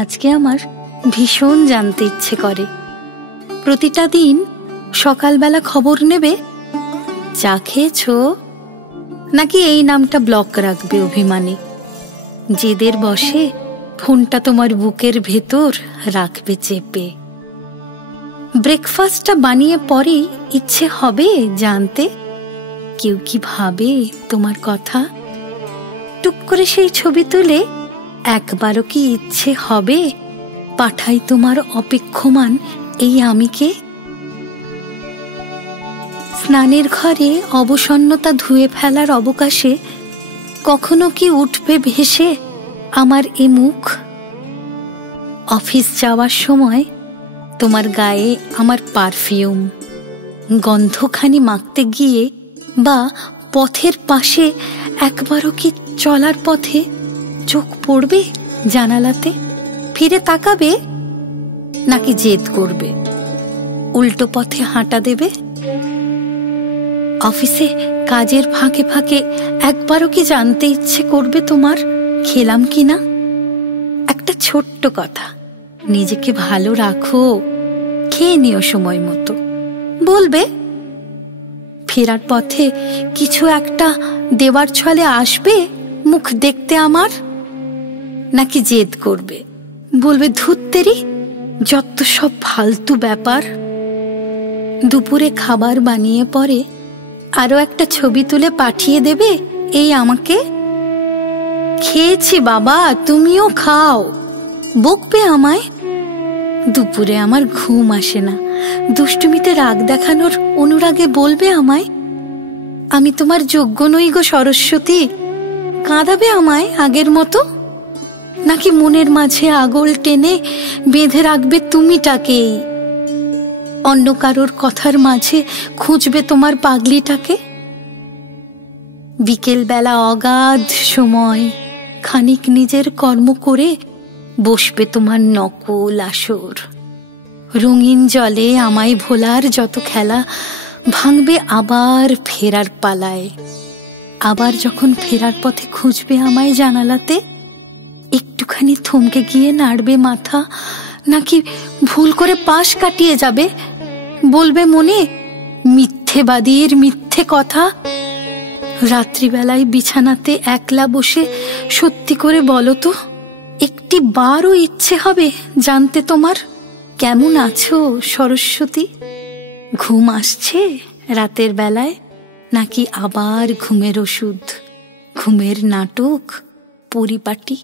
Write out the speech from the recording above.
আজকে আমার ভীষণ জানতে ইচ্ছে করে, প্রতিটা দিন সকালবেলা খবর নেবে চা খেয়েছো, নাকি এই নামটা ব্লক রাখবে অভিমানে, জেদের বসে ফোনটা তোমার বুকের ভেতর রাখবে চেপে। ব্রেকফাস্টটা বানিয়ে পরেই ইচ্ছে হবে জানতে কেউ কি ভাবে তোমার কথা। টুক করে সেই ছবি তুলে একবারও কি ইচ্ছে হবে পাঠাই তোমার অপেক্ষমান এই আমিকে। স্নানের ঘরে অবসন্নতা ধুয়ে ফেলার অবকাশে কখনো কি উঠবে ভেসে আমার এ মুখ। অফিস যাওয়ার সময় তোমার গায়ে আমার পারফিউম গন্ধখানি মাখতে গিয়ে, বা পথের পাশে একবারও কি চলার পথে চোখ পড়বে জানালাতে, ফিরে তাকাবে নাকি জেদ করবে উল্টো পথে হাঁটা দেবে। অফিসে কাজের ফাঁকে ফাঁকে একবারও কি জানতে ইচ্ছে করবে তোমার খেলাম কিনা। একটা ছোট্ট কথা, নিজেকে ভালো রাখো, খেয়ে নিও সময় মতো, বলবে। ফেরার পথে কিছু একটা দেওয়ার ছলে আসবে মুখ দেখতে আমার, নাকি জেদ করবে বলবে ধুত্তেরি যত সব ফালতু ব্যাপার। দুপুরে খাবার বানিয়ে পরে আরো একটা ছবি তুলে পাঠিয়ে দেবে এই আমাকে, খেয়েছি বাবা তুমিও খাও, বকবে আমায়। দুপুরে আমার ঘুম আসে না, দুষ্টুমিতে রাগ দেখানোর অনুরাগে বলবে আমায় আমি তোমার যোগ্য নই গো সরস্বতী, কাঁদাবে আমায় আগের মতো। নাকি মনের মাঝে আগল টেনে বেঁধে রাখবে তুমিটাকেই, অন্য কারোর কথার মাঝে খুঁজবে তোমার পাগলিটাকে। বিকেল বেলা অগাধ সময় খানিক নিজের কর্ম করে বসবে তোমার নকল আসর। রঙিন জলে আমায় ভোলার যত খেলা ভাঙবে আবার ফেরার পালায়। আবার যখন ফেরার পথে খুঁজবে আমায় জানালাতে, একটুখানি থমকে গিয়ে নাড়বে মাথা, নাকি ভুল করে পাশ কাটিয়ে যাবে, বলবে মনে মিথ্যেবাদীর মিথ্যে কথা। রাত্রিবেলায় বিছানাতে একলা বসে সত্যি করে বলো তো, একটি বারও ইচ্ছে হবে জানতে তোমার কেমন আছো সরস্বতী। ঘুম আসছে রাতের বেলায়, নাকি আবার ঘুমের ওষুধ, ঘুমের নাটক পরিপাটি।